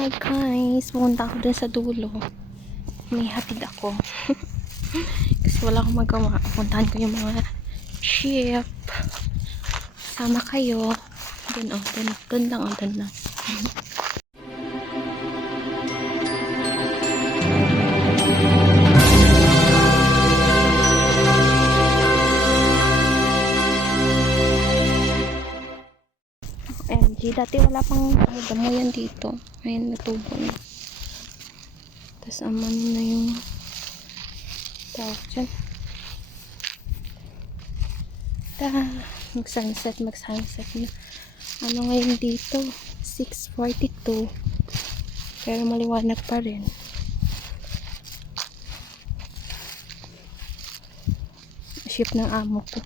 Hi guys, pumunta ako dun sa dulo. May hatid ako. Kasi wala akong magawa. Puntahan ko yung mga ship. Sama kayo. Dun lang, dun lang. MG, dati wala pang damo yan dito. Ayun, natubo na. Tapos aman na yung tawag dyan. Mag-sunset na. Ano ngayon dito? 6:42. Pero maliwanag pa rin. Ship ng amo ko.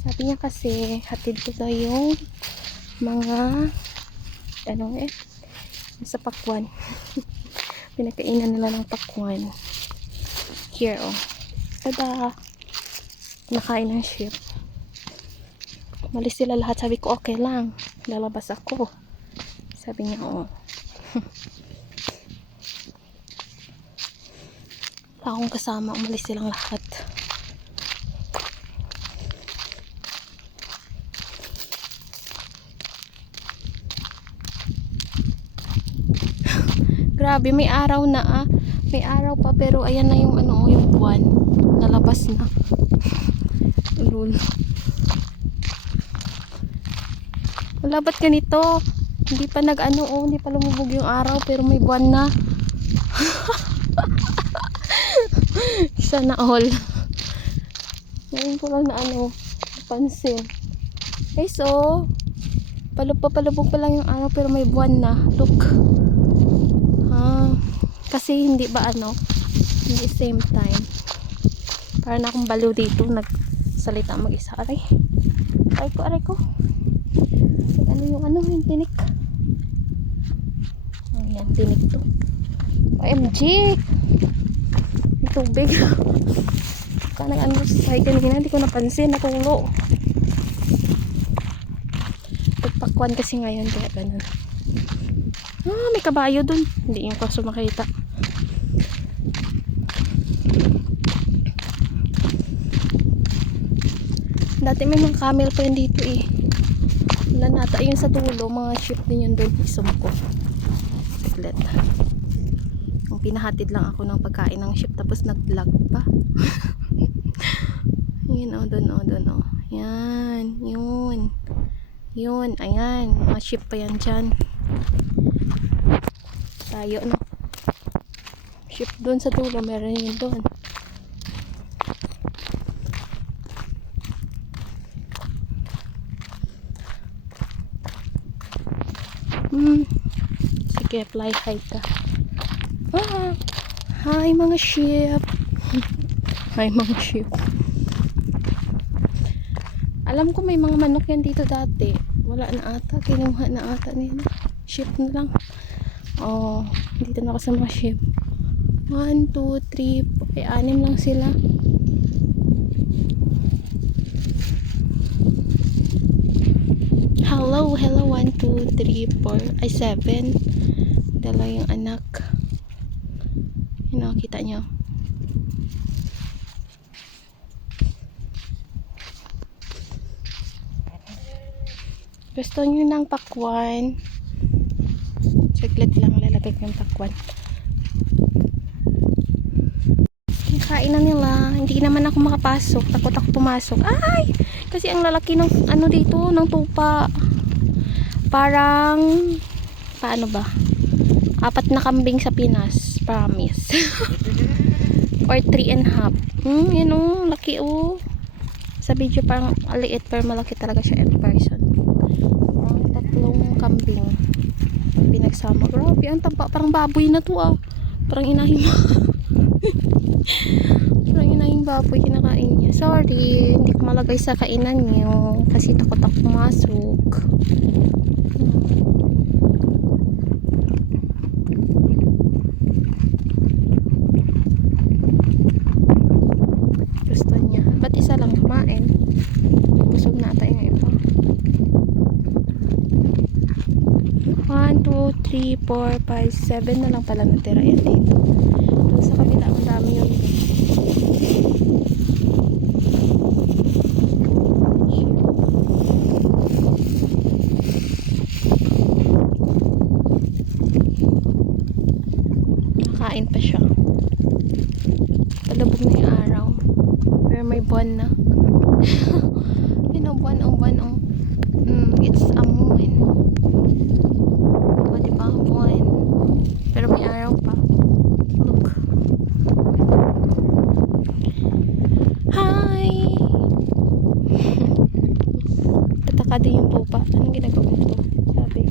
Sabi niya kasi, hatid ko daw yung mga sa pakwan. Pinakainan nila ng pakwan. Here, oh. Tada! Nakain ng ship. Malis sila lahat. Sabi ko, okay lang. Lalabas ako. Sabi niya, oh. Wala akong kasama. Umalis silang lahat. Grabe, may araw na May araw pa pero ayan na yung yung buwan. Nalabas na. Lul. Wala ba't ganito? Hindi pa hindi pa lumubog yung araw pero may buwan na. Sana all. Ngayon ko lang na napansin. Hey, so palubog pa lang yung araw pero may buwan na. Look. Kasi hindi ba hindi same time. Para na akong baliw dito nagsalita mag-isa. Aray ko. Yung tinik. Ayan, tinik to. OMG! Yung tubig. Kanang sa kanina, hindi ko napansin, natulo. Pagpakwan kasi ngayon, kaya ganun. May kabayo dun. Hindi yung kaso makita. Dati may mga camel pa yun dito eh. Wala nata yun sa dulo. Mga ship din yun doon. Isum ko. Saglit. Yung pinahatid lang ako ng pagkain ng ship. Tapos nag-vlog pa. Yun doon. Yan. Yun. Ayan. Mga ship pa yan dyan. Tayo ship doon sa dulo. Meron yun doon. Sige, fly high ka. Hi mga ship. Alam ko may mga manok yan dito dati. Wala na ata. Kinuha na ata nila. Ship na lang. Dito na ako sa mga ship. 1, 2, 3, 4, 6 lang sila. Hello, 1, 2, 3, 4, 7. Dala yung anak. Kita nyo. Gusto nyo ng pakwan? Saglit lang, lalagay ko yung pakwan. Kain na nila. Hindi naman ako makapasok. Takot ako pumasok. Ay! Kasi ang lalaki ng dito, ng tupa. Parang paano ba? 4 na kambing sa Pinas. Promise. Or 3.5. Yan laki Sa video parang aliit pero malaki talaga siya in person. Parang 3 kambing pinagsama. Grabe, ang taba. Parang baboy na to Parang inahing baboy kinakain niya. Sorry, hindi ko malagay sa kainan niyo kasi takot ako pumasok. Gusto niya. Ba't isa lang kumain? Busog na ata yung 3, 4, 5, 7 na lang pala natira yan dito. Doon sa kabila, ang dami yun. Nakain pa siya. Palabog na yung araw. Pero may buwan na. Yun ang buwan, ang buwan, ang it's a moon. O, diba? Buwan. Pero may araw pa. Look. Hi! Tatakada yung tupa. Anong ginagawa nito? Sabi.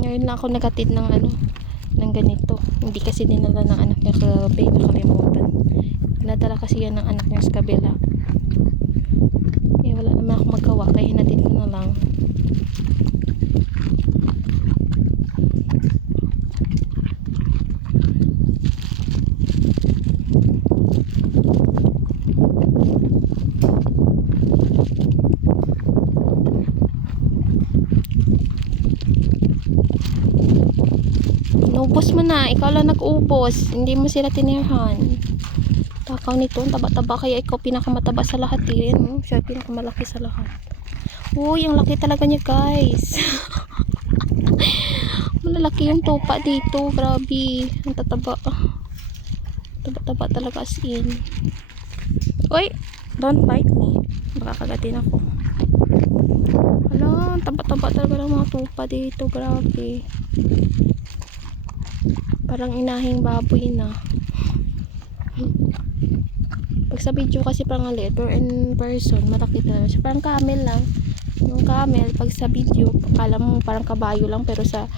Ngayon lang ako nagatid ng ng ganito. Hindi kasi dinala ng anak niya kagabi, nakalimutan. Dinadala kasi yan ng anak niya sa kabila. Eh, wala naman ako magawa, kaya hinatid ko na lang. Inubos mo na, ikaw lang nag-ubos, hindi mo sila tinirhan. Takaw nito, ang taba-taba, kaya ikaw pinakamataba sa lahat eh. Yan, siya pinakamalaki sa lahat. Uy, ang laki talaga niya guys. Malalaki yung tupa dito, grabe. Ang tataba. Taba-taba talaga as in. Uy, don't bite me. Baka kagatin ako. Hala, ang taba-taba talaga ng mga tupa dito, grabe. Parang inahing baboy na. Pag sa video kasi parang maliit, pero in person malaki talaga siya. Parang camel lang. Yung camel pag sa video akala mo parang kabayo lang, pero sa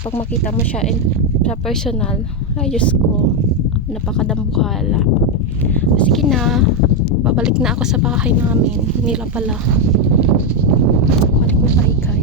pag makita mo siya sa personal, ay Diyos ko, napakadambukala. Sige na, babalik na ako sa bahay namin nila pala. Balik na tayo guys.